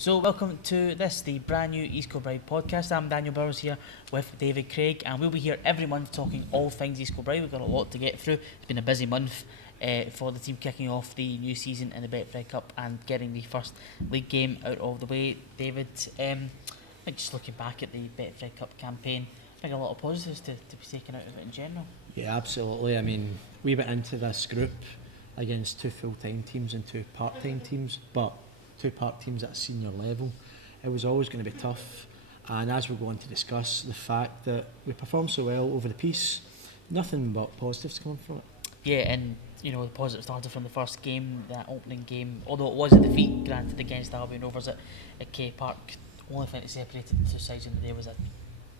So welcome to this, the brand new East Kilbride podcast. I'm Daniel Burrows here with David Craig, and we'll be here every month talking all things East Kilbride. We've got a lot to get through. It's been a busy month for the team kicking off the new season in the Betfred Cup and getting the first league game out of the way. David, I think just looking back at the Betfred Cup campaign, I think a lot of positives to be taken out of it in general. Yeah, absolutely. I mean, we went into this group against two full-time teams and two part-time teams, but two part teams at a senior level. It was always going to be tough, and as we're going to discuss, the fact that we performed so well over the piece, nothing but positives coming from it. Yeah, and the positive started from the first game, that opening game, although it was a defeat granted against Albion Rovers at K Park. The only thing that separated the two sides in the day was a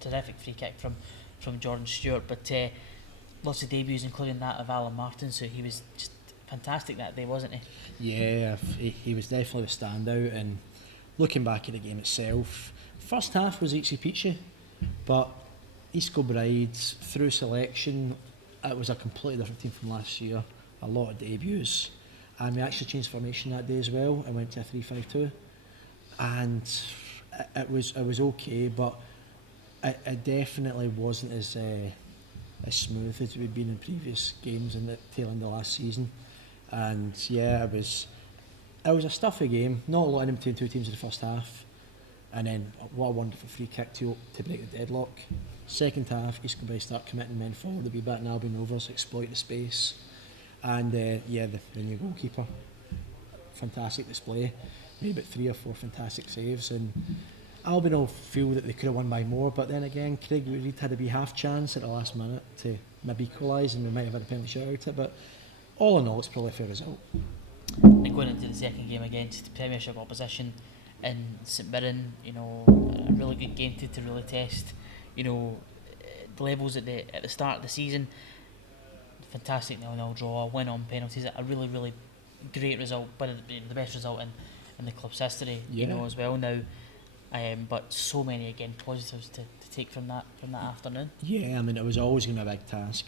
terrific free kick from Jordan Stewart, but lots of debuts, including that of Alan Martin, so he was just fantastic that day, wasn't he? Yeah, he was definitely the standout, and looking back at the game itself, first half was easy peachy, but East Kilbride, through selection, it was a completely different team from last year, a lot of debuts, and we actually changed formation that day as well and went to a 3-5-2, and it was okay, but it definitely wasn't as smooth as we'd been in previous games in the tail end of last season. And yeah, it was a stuffy game, not a lot in between two teams in the first half, and then what a wonderful free kick to break the deadlock. Second half, East Kilbride start committing men forward a wee bit, and Albion Rovers exploit the space, and the new goalkeeper, fantastic display, made about 3 or 4 fantastic saves, and Albion will feel that they could have won by more, but then again, Craig Reid had a wee half chance at the last minute to maybe equalise, and we might have had a penalty shot out it, but all in all, it's probably a fair result. And going into the second game against the Premiership opposition in St Mirren, a really good game to really test, the levels at the start of the season. Fantastic 0-0 draw, win on penalties, a really, really great result, but the best result in the club's history, as well now. But so many again positives to take from that afternoon. Yeah, I mean, it was always going to be a big task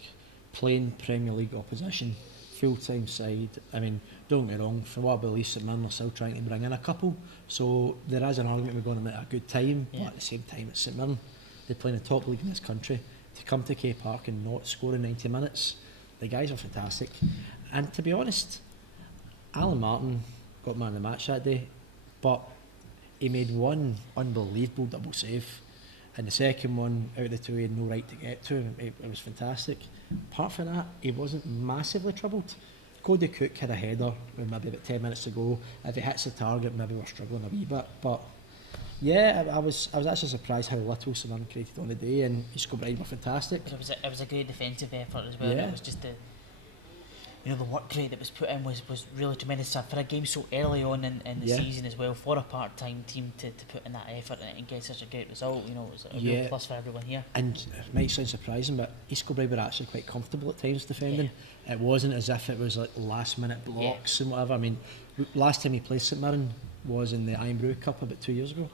playing Premier League opposition, full-time side. I mean, don't get me wrong, from what I believe, St Mirren are still trying to bring in a couple, so there is an argument we're going to make a good time, but at the same time it's St Mirren, they play in the top league in this country, to come to K Park and not score in 90 minutes, the guys are fantastic. And to be honest, Alan Martin got man of the match that day, but he made one unbelievable double save, and the second one out of the two he had no right to get to. It was fantastic. Apart from that, he wasn't massively troubled. Cody Cook had a header with maybe about 10 minutes to go. If he hits the target, maybe we're struggling a wee bit, but yeah, I was actually surprised how little St Mirren created on the day, and East Kilbride were fantastic. It was a great defensive effort as well. Yeah. It was just the work rate that was put in was really tremendous for a game so early on in the season as well, for a part-time team to put in that effort and get such a great result. It was a real plus for everyone here. And it might sound surprising, but East Kilbride were actually quite comfortable at times defending. It wasn't as if it was like last minute blocks and whatever. I mean, last time he played St Mirren was in the Iron Brew Cup about 2 years ago,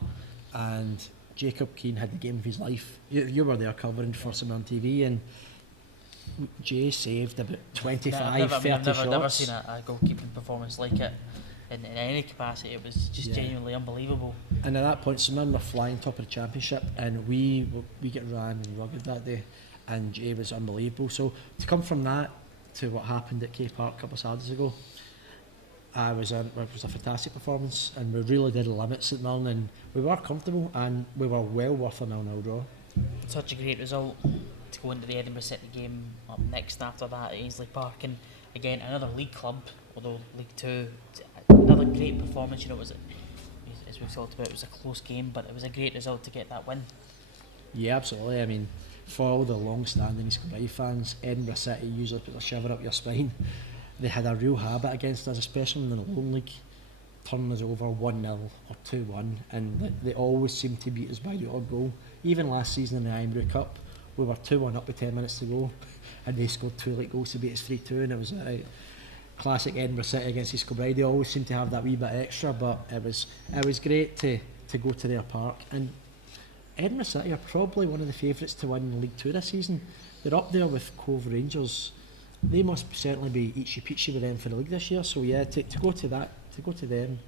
and Jacob Keane had the game of his life. You were there covering for St Mirren TV, and Jay saved about 25, 30 shots. I've never seen a goalkeeping performance like it in any capacity. It was just genuinely unbelievable. And at that point, St Mirren were flying top of the championship, and we get ran and rugged that day, and Jay was unbelievable. So to come from that to what happened at K Park a couple of Saturdays ago, it was a fantastic performance, and we really did limit St Mirren, and we were comfortable, and we were well worth a 0-0 draw. Such a great result to go into the Edinburgh City game up next after that at Ainsley Park, and again another league club, although League 2, another great performance. It was, as we've talked about, it was a close game, but it was a great result to get that win. Yeah, absolutely. I mean, for all the long-standing East Kilbride fans, Edinburgh City usually puts a shiver up your spine. They had a real habit against us, especially in the Lone League, turning us over 1-0 or 2-1, and they always seem to beat us by the odd goal. Even last season in the Iron Brew Cup, we were 2-1 up with 10 minutes to go, and they scored 2 late goals to beat us 3-2, and it was a classic Edinburgh City against East Kilbride. They always seem to have that wee bit extra, but it was great to go to their park. And Edinburgh City are probably one of the favourites to win League 2 this season. They're up there with Cove Rangers. They must certainly be itchy peachy with them for the league this year. So yeah, to go to them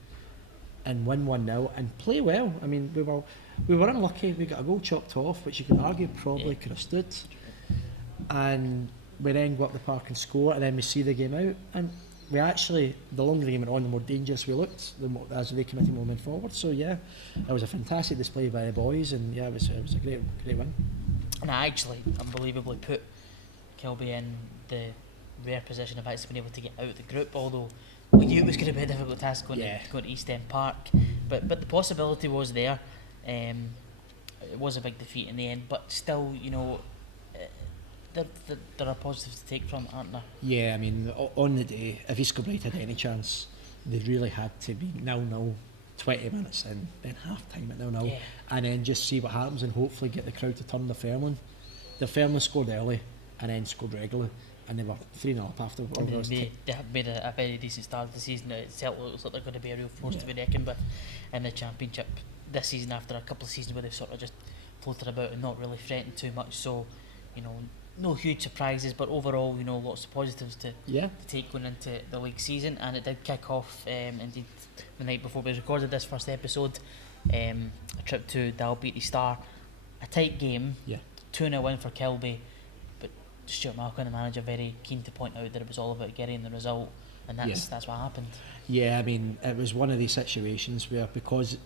and win 1-0 and play well. I mean, we were unlucky. We got a goal chopped off, which you could argue probably could have stood. And we then go up the park and score, and then we see the game out. And we actually, the longer the game went on, the more dangerous we looked, as they committed more men forward. So yeah, it was a fantastic display by the boys, and yeah, it was a great win. And I actually unbelievably put Kilby in the rare position of actually being able to get out of the group, although we knew it was going to be a difficult task going to East End Park, but the possibility was there. It was a big defeat in the end, but still, you know, there are positives to take from it, aren't there? Yeah, I mean, on the day, if East Kilbride had any chance, they really had to be 0-0, 20 minutes in, then half time at 0-0, and then just see what happens and hopefully get the crowd to turn the Fairland. The Fairland scored early and then scored regularly, and they were 3-0 up after. They have made a very decent start of the season. It certainly looks like they're going to be a real force to be reckoned with in the Championship this season, after a couple of seasons where they've sort of just floated about and not really threatened too much. So, you know, no huge surprises, but overall, you know, lots of positives to take going into the league season. And it did kick off indeed the night before we recorded this first episode. A trip to Dalbeatty Star, a tight game, 2-0 win for Kilby, but Stuart Malcolm, the manager, very keen to point out that it was all about getting the result, and that's what happened. Yeah, I mean, it was one of these situations where, because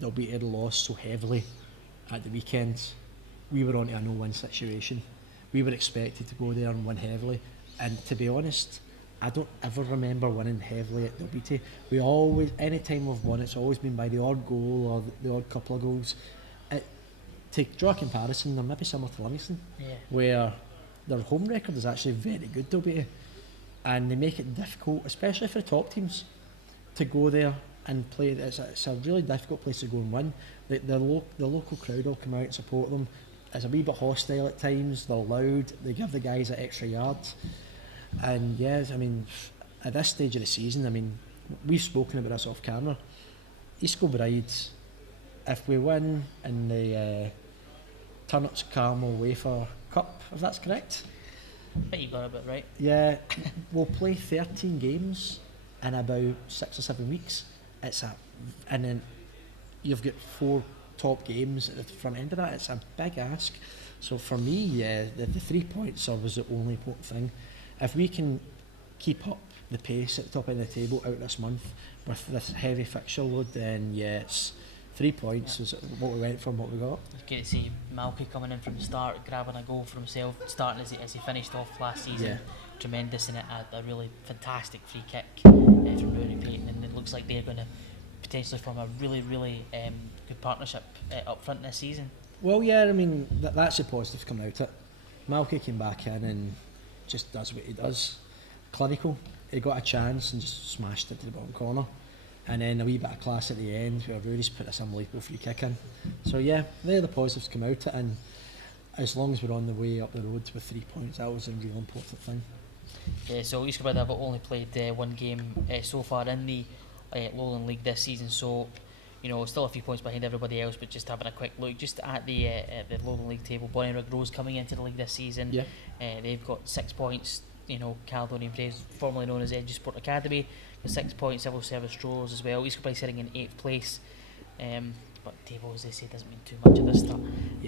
Dalbeatty had lost so heavily at the weekend, we were on to a no-win situation. We were expected to go there and win heavily, and to be honest, I don't ever remember winning heavily at Dalbeatty. We always, any time we've won, it's always been by the odd goal or the odd couple of goals. To draw a comparison, they're maybe similar to Livingston, where their home record is actually very good, Dalbeatty, and they make it difficult, especially for the top teams, to go there and play. It's a really difficult place to go and win. The local crowd will come out and support them. It's a wee bit hostile at times. They're loud. They give the guys an extra yard. And yes, I mean, at this stage of the season, I mean, we've spoken about this off camera. East Kilbride, if we win in the Turnips Caramel Wafer Cup, if that's correct. I think you got a bit right. Yeah, we'll play 13 games in about 6 or 7 weeks. And then you've got 4 top games at the front end of that. It's a big ask. So for me, the 3 points was the only important thing. If we can keep up the pace at the top end of the table out this month with this heavy fixture load, then it's 3 points is what we went from, what we got. It's good to see Malky coming in from the start, grabbing a goal for himself, starting as he finished off last season. Tremendous, in it, a really fantastic free kick from Rooney Payton, and it looks like they're going to potentially form a really good partnership up front this season. Well, yeah, I mean, that's the positive coming out of it. Malky came back in and just does what he does. Clinical. He got a chance and just smashed it to the bottom corner. And then a wee bit of class at the end where Rooney's put this unbelievable free kick in. So yeah, they're the positives come out of it, and as long as we're on the way up the road with 3 points, that was a real important thing. Yeah, so East Kilbride have only played one game so far in the Lowland League this season, so you know, still a few points behind everybody else, but just having a quick look just at the Lowland League table. Bonnyrigg Rose coming into the league this season. They've got 6 points. You know, Caledonian Braves, formerly known as Edge Sport Academy, with 6 points. Civil Service Strollers as well. East Kilbride sitting in 8th place. But table, as they say, doesn't mean too much at this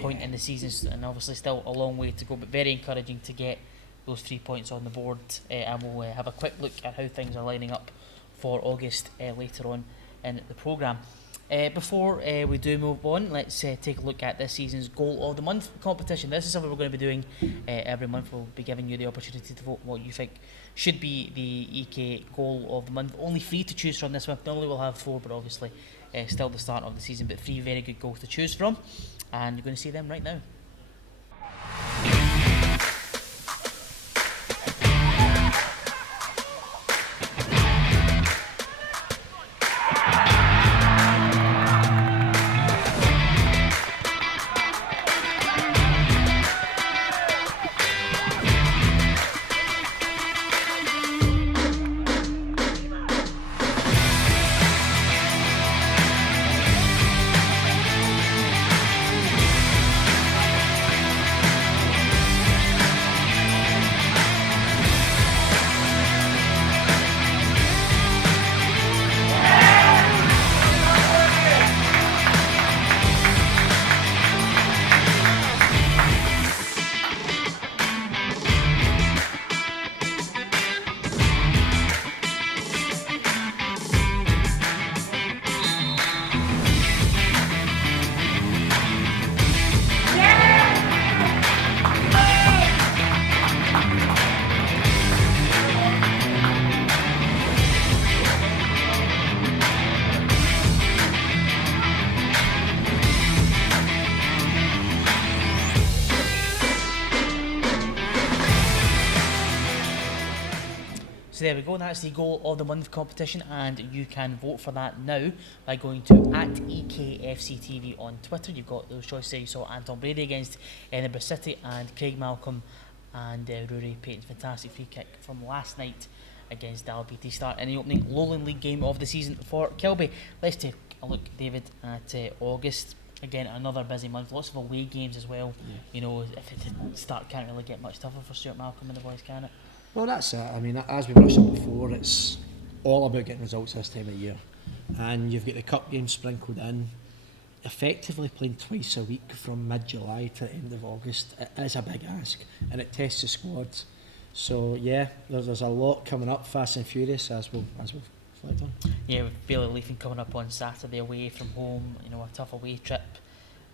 point in the season, and obviously still a long way to go, but very encouraging to get those 3 points on the board. And we'll have a quick look at how things are lining up for August later on in the programme. Before we do move on, let's take a look at this season's Goal of the Month competition. This is something we're going to be doing every month. We'll be giving you the opportunity to vote what you think should be the EK Goal of the Month. Only 3 to choose from this month. Normally we'll have 4, but obviously still the start of the season, but 3 very good goals to choose from, and you're going to see them right now. So there we go, that's the goal of the month competition, and you can vote for that now by going to @EKFCTV on Twitter. You've got those choices there. You saw Anton Brady against Edinburgh City, and Craig Malcolm and Rory Payton's fantastic free kick from last night against Dalbeattie Start in the opening Lowland League game of the season for Kilby. Let's take a look, David, at August. Again, another busy month, lots of away games as well. Yeah. You know, if it didn't start, can't really get much tougher for Stuart Malcolm and the boys, can it? Well, that's it. I mean, as we touched on before, it's all about getting results this time of year. And you've got the cup games sprinkled in, effectively playing twice a week from mid-July to the end of August. It is a big ask, and it tests the squad. So yeah, there's a lot coming up, fast and furious, as we've reflect on. Yeah, with Bailey Leafing coming up on Saturday away from home, you know, a tough away trip.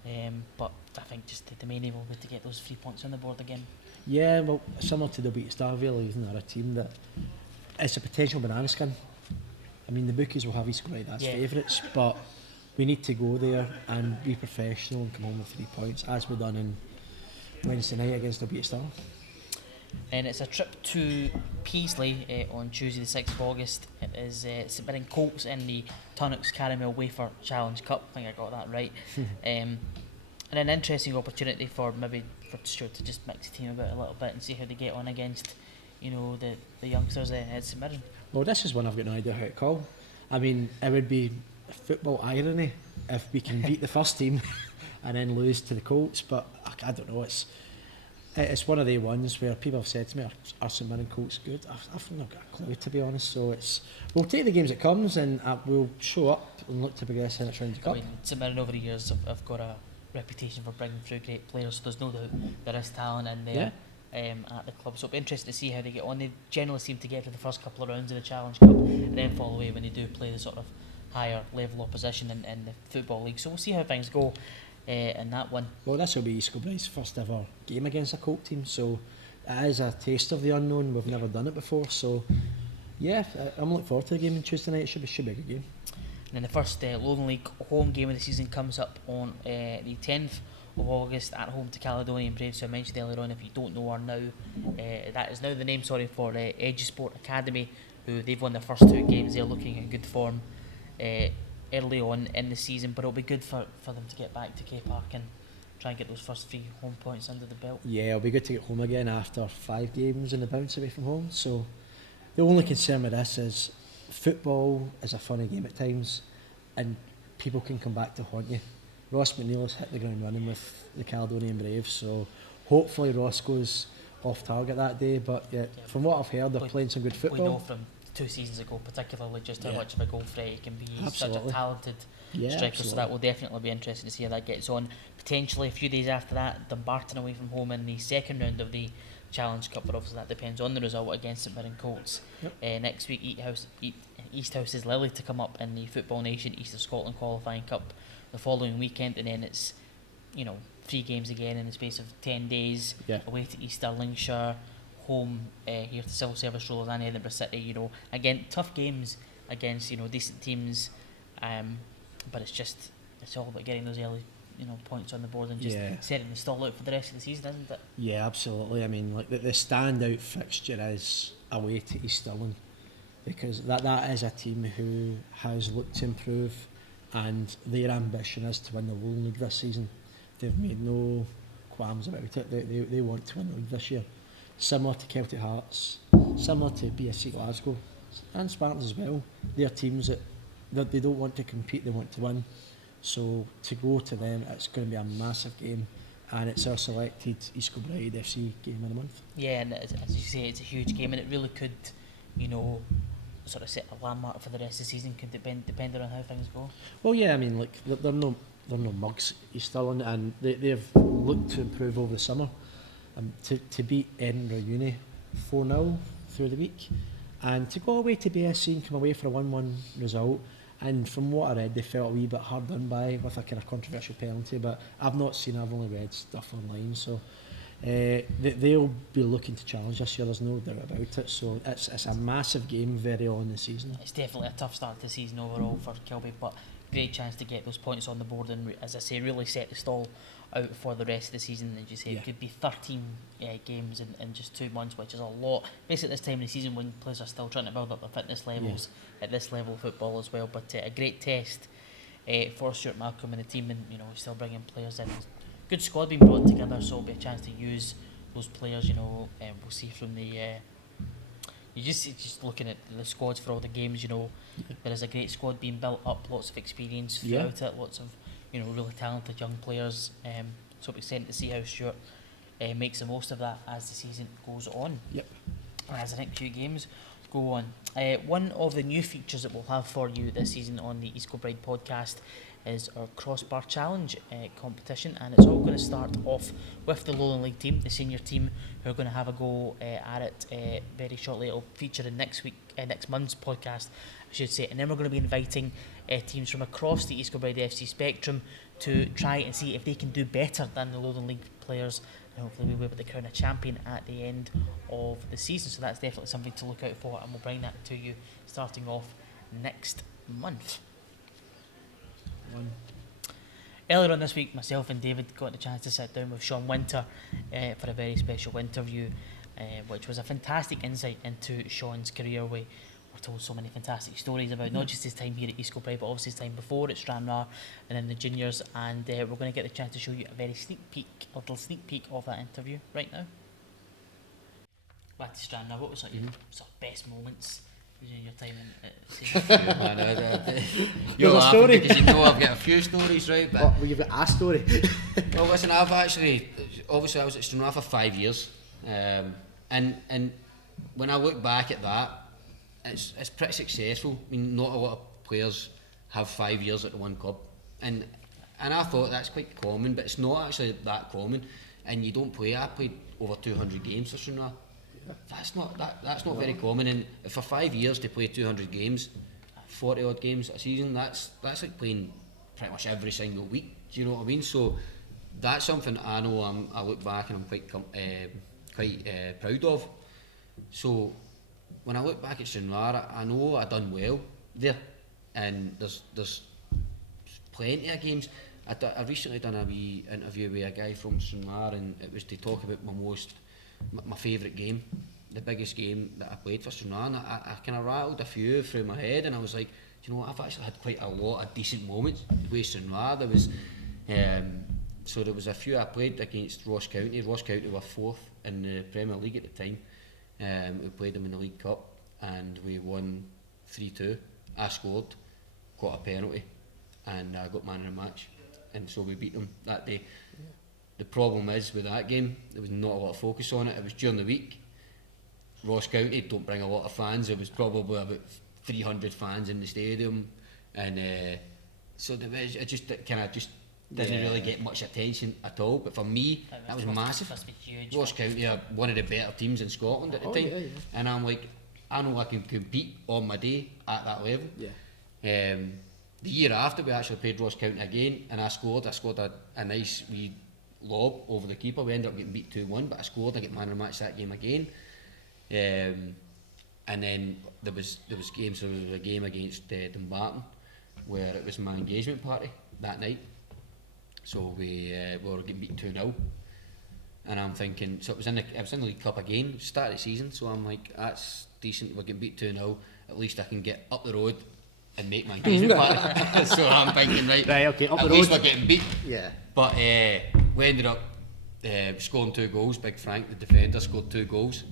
But I think just the main aim will be to get those 3 points on the board again. Yeah, well, similar to the Beat Starville, isn't there, a team that it's a potential banana skin. I mean, the bookies will have East Kilbride as favourites, but we need to go there and be professional and come home with 3 points, as we've done in Wednesday night against the Beat Star. And it's a trip to Paisley on Tuesday the 6th of August. It is St Mirren Colts in the Tunnocks Caramel Wafer Challenge Cup. I think I got that right. And an interesting opportunity for Stuart to just mix the team about a little bit and see how they get on against, you know, the youngsters at St Mirren. Well, this is one I've got no idea how to call. I mean, it would be football irony if we can beat the first team and then lose to the Colts, but I don't know. It's one of the ones where people have said to me, are St Mirren Colts good? I've not got a clue, to be honest. So we'll take the games it comes, and we'll show up and look to progress in its round of cup. I mean, St Mirren over the years have got a reputation for bringing through great players, so there's no doubt there is talent in there at the club. So it'll be interesting to see how they get on. They generally seem to get to the first couple of rounds of the Challenge Cup and then fall away when they do play the sort of higher level opposition in the Football League. So we'll see how things go in that one. Well, this will be East Kilbride's first ever game against a Colt team, so it is a taste of the unknown. We've never done it before, so yeah, I'm looking forward to the game on Tuesday night. It should be a good game. And then the first Lowland League home game of the season comes up on the 10th of August at home to Caledonian Braves. So I mentioned earlier on, if you don't know her now, that is now the name, for Edgesport Academy, who they've won their first 2 games. They're looking in good form early on in the season, but it'll be good for them to get back to K Park and try and get those first 3 home points under the belt. Yeah, it'll be good to get home again after 5 games and the bounce away from home. So the only concern with this is football is a funny game at times, and people can come back to haunt you. Ross McNeil has hit the ground running with the Caledonian Braves, so hopefully Ross goes off target that day. But yeah, from what I've heard, they're playing some good football. We know from 2 seasons ago, particularly, just how much of a goal threat he can be. He's such a talented striker, absolutely. So that will definitely be interesting to see how that gets on. Potentially a few days after that, Dumbarton away from home in the second round of the Challenge Cup, but obviously that depends on the result against St Mirren Colts. Next week, East House's Lily to come up in the Football Nation East of Scotland Qualifying Cup the following weekend, and then it's 3 games again in the space of 10 days. Away to East Stirlingshire, home here to Civil Service Rollers and Edinburgh City. Again, tough games against decent teams, but it's all about getting those early points on the board and just setting the stall out for the rest of the season, isn't it? Yeah, absolutely. I mean, like the standout fixture is away to East Stirling, because that is a team who has looked to improve, and their ambition is to win the Lowland League this season. They've made no qualms about it. They want to win the league this year. Similar to Celtic Hearts, similar to BSC Glasgow, and Spartans as well. They're teams that they don't want to compete, they want to win. So to go to them, it's going to be a massive game, and it's our selected East Kilbride FC game of the month. Yeah, and as you say, it's a huge game, and it really could, sort of set a landmark for the rest of the season. Could depending on how things go. Well, yeah, I mean, like they're no mugs, East Stirling, and they've looked to improve over the summer. To beat Edinburgh Uni 4-0 through the week, and to go away to BSC and come away for a 1-1 result. And from what I read, they felt a wee bit hard done by with a kind of controversial penalty, but I've only read stuff online, so they'll be looking to challenge this year, there's no doubt about it. So it's a massive game very early in the season. It's definitely a tough start to the season overall for Kilby, but great chance to get those points on the board and, as I say, really set the stall out for the rest of the season. As you say, it could be 13 games in just 2 months, which is a lot. Basically, at this time of the season when players are still trying to build up their fitness levels at this level of football as well. But a great test for Stuart Malcolm and the team, and still bringing players in. Good squad being brought together, so it'll be a chance to use those players. We'll see from the. You just looking at the squads for all the games. There is a great squad being built up, lots of experience throughout it, lots of really talented young players. So it'll be exciting to see how Stuart makes the most of that as the season goes on. Yep. And as the next few games go on. One of the new features that we'll have for you this season on the East Kilbride podcast is our Crossbar Challenge competition, and it's all going to start off with the Lowland League team, the senior team, who are going to have a go at it very shortly. It'll feature in next month's podcast, I should say, and then we're going to be inviting teams from across the East Kilbride FC spectrum to try and see if they can do better than the Lowland League players, and hopefully we'll be able to crown a champion at the end of the season. So that's definitely something to look out for, and we'll bring that to you starting off next month. Earlier on this week, myself and David got the chance to sit down with Sean Winter for a very special interview, which was a fantastic insight into Sean's career. We were told so many fantastic stories about not just his time here at East Kilbride, but obviously his time before at Stranraer and in the juniors, and we're going to get the chance to show you a little sneak peek of that interview right now. Back to Stranraer, what was your sort of best moments in your time You're laughing story? Because I've got a few stories, right? But you've got a story. Well, listen, I've actually, obviously I was at Stranraer for 5 years, and when I look back at that, it's pretty successful. I mean, not a lot of players have 5 years at the one club, and I thought that's quite common, but it's not actually that common. And you don't play. I played over 200 games for Stranraer. That's not very common, and for 5 years to play 200 games, 40 odd games a season, that's like playing pretty much every single week. Do you know what I mean? So that's something I know I look back and I'm quite proud of. So when I look back at Stranraer, I know I done well there, and there's plenty of games. I recently done a wee interview with a guy from Stranraer, and it was to talk about my favourite game, the biggest game that I played for Stranraer, and I kind of rattled a few through my head, and I was like, do you know what, I've actually had quite a lot of decent moments with Stranraer. There was so there was a few I played against Ross County. Ross County were 4th in the Premier League at the time. We played them in the League Cup and we won 3-2. I scored, got a penalty, and I got man of the match, and so we beat them that day. The problem is with that game, there was not a lot of focus on it. It was during the week. Ross County don't bring a lot of fans. There was probably about 300 fans in the stadium, and so it just didn't really get much attention at all. But for me, that was massive. Ross County are one of the better teams in Scotland at the time, and I'm like, I know I can compete on my day at that level. The year after, we actually played Ross County again, and I scored a nice wee lob over the keeper. We ended up getting beat 2-1, but I scored. I get man of the match that game again. And then there was games. There was a game against Dumbarton where it was my engagement party that night. So we were getting beat 2-0, and I'm thinking. So it was in the League Cup again, start of the season. So I'm like, that's decent. We're getting beat 2-0. At least I can get up the road and make my engagement party. So I'm thinking, right, okay, up at least we're getting beat. Yeah. But we ended up scoring 2 goals. Big Frank, the defender, scored 2 goals,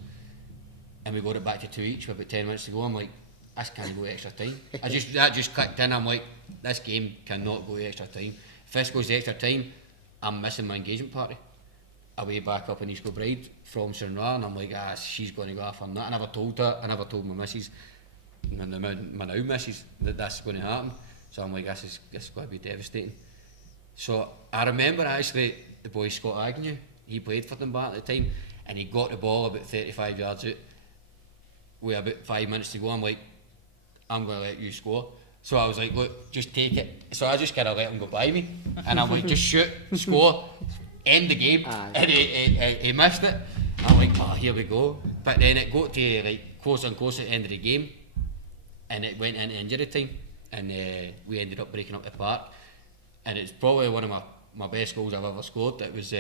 and we got it back to 2 each with about 10 minutes to go. I'm like, this can't go extra time. That just clicked in. I'm like, this game cannot go extra time. If this goes extra time, I'm missing my engagement party. Away back up in East Kilbride from Stranraer, and I'm like, she's going to go off on that. I never told her. I never told my missus, my now missus, that that's going to happen. So I'm like, this is going to be devastating. So I remember actually the boy Scott Agnew, he played for them back at the time, and he got the ball about 35 yards out with about 5 minutes to go. I'm like, I'm going to let you score. So I was like, look, just take it. So I just kind of let him go by me, and I'm like, just shoot, score, end the game. And he missed it. I'm like, here we go. But then it got to like closer and closer at the end of the game, and it went into injury time. and we ended up breaking up the park. And it's probably one of my best goals I've ever scored. It was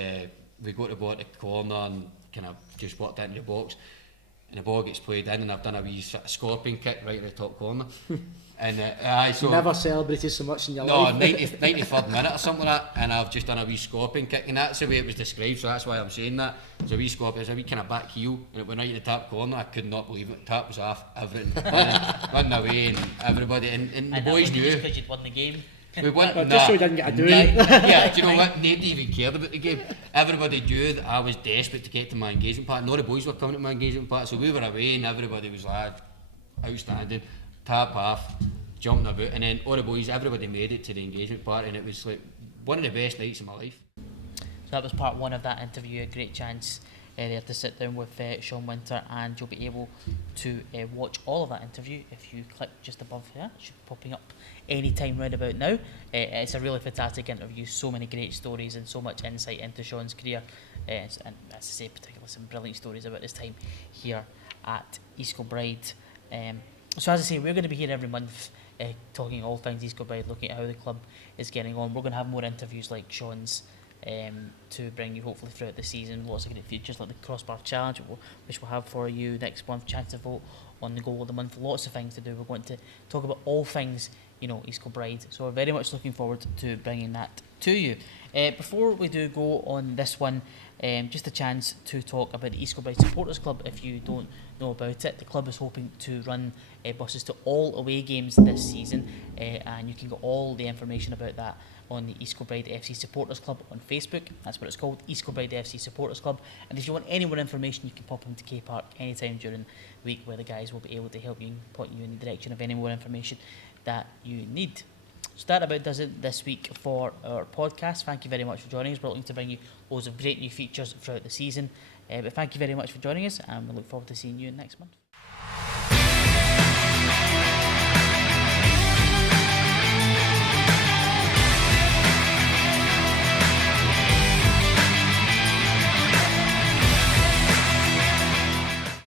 we got the ball at the corner and kind of just walked into the box, and the ball gets played in, and I've done a wee sort of scorpion kick right in the top corner. And so never celebrated so much in your no, life. 93rd minute or something like that, and I've just done a wee scorpion kick, and that's the way it was described, so that's why I'm saying that. It was a wee scorpion, it was a wee kind of back heel, and it went right in the top corner. I could not believe it. The tap was off, everything running away, and everybody, and the boys knew. Because you'd won the game. We went, Just so we didn't get a doing. Yeah, do you know what? Nobody even cared about the game. Everybody knew that I was desperate to get to my engagement part. No, the boys were coming to my engagement part, so we were away, and everybody was like, outstanding, tap off, jumping about, and then all the boys, everybody made it to the engagement part, and it was like one of the best nights of my life. So that was part one of that interview. A great chance there to sit down with Sean Winter, and you'll be able to watch all of that interview if you click just above here. It should be popping up any time round about now. It's a really fantastic interview, so many great stories and so much insight into Sean's career, and as I say, particularly some brilliant stories about his time here at East Kilbride. So as I say, we're going to be here every month talking all things East Kilbride, looking at how the club is getting on. We're going to have more interviews like Sean's to bring you hopefully throughout the season. Lots of great features like the Crossbar Challenge, which we'll have for you next month, chance to vote on the goal of the month, lots of things to do. We're going to talk about all things, East Kilbride, so we're very much looking forward to bringing that to you. Before we do go on this one, just a chance to talk about the East Kilbride Supporters Club. If you don't know about it, the club is hoping to run buses to all away games this season, and you can get all the information about that on the East Kilbride FC Supporters Club on Facebook. That's what it's called, East Kilbride FC Supporters Club. And if you want any more information, you can pop into K Park anytime during the week, where the guys will be able to help you and point you in the direction of any more information that you need. So that about does it this week for our podcast. Thank you very much for joining us. We're looking to bring you loads of great new features throughout the season. But thank you very much for joining us, and we look forward to seeing you next month.